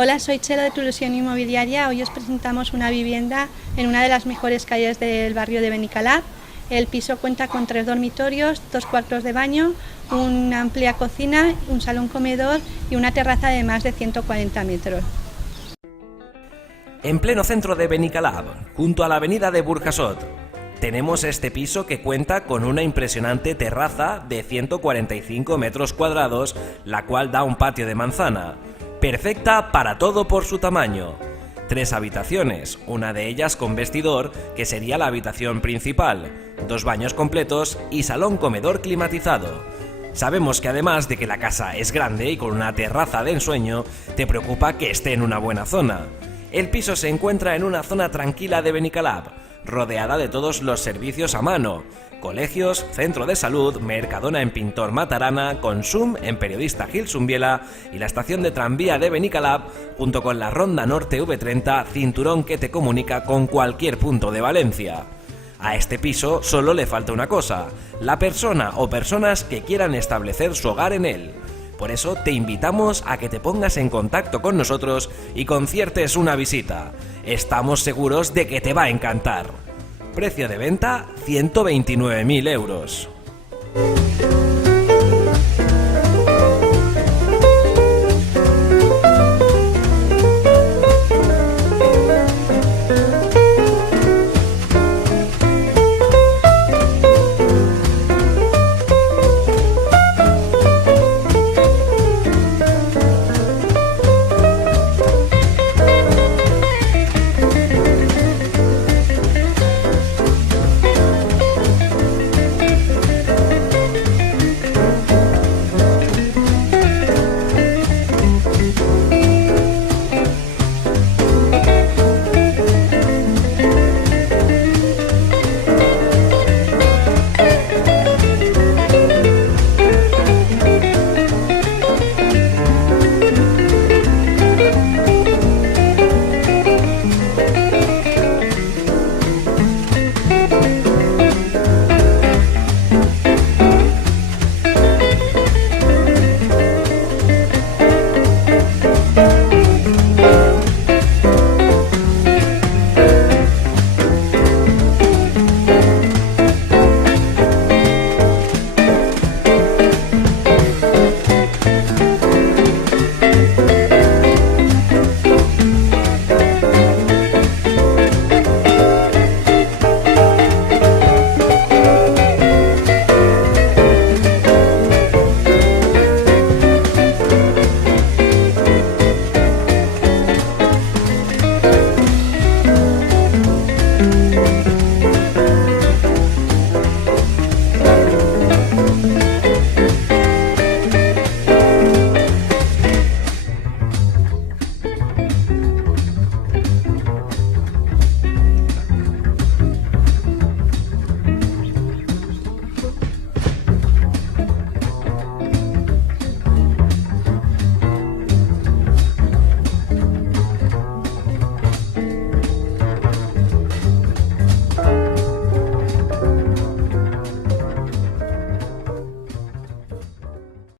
Hola, soy Chelo de Tu Ilusión Inmobiliaria. Hoy os presentamos una vivienda en una de las mejores calles del barrio de Benicalap. El piso cuenta con 3 dormitorios, 2 cuartos de baño, una amplia cocina, un salón comedor y una terraza de más de 140 metros. En pleno centro de Benicalap, junto a la avenida de Burjasot, tenemos este piso que cuenta con una impresionante terraza de 145 metros cuadrados, la cual da un patio de manzana. Perfecta para todo por su tamaño. 3 habitaciones, una de ellas con vestidor, que sería la habitación principal, 2 baños completos y salón comedor climatizado. Sabemos que además de que la casa es grande y con una terraza de ensueño, te preocupa que esté en una buena zona. El piso se encuentra en una zona tranquila de Benicalap, rodeada de todos los servicios a mano: colegios, centro de salud, Mercadona en Pintor Matarana, Consum en Periodista Gil Sumbiela y la estación de tranvía de Benicalap, junto con la Ronda Norte V30, cinturón que te comunica con cualquier punto de Valencia. A este piso solo le falta una cosa: la persona o personas que quieran establecer su hogar en él. Por eso te invitamos a que te pongas en contacto con nosotros y conciertes una visita. Estamos seguros de que te va a encantar. Precio de venta: 129.000 euros.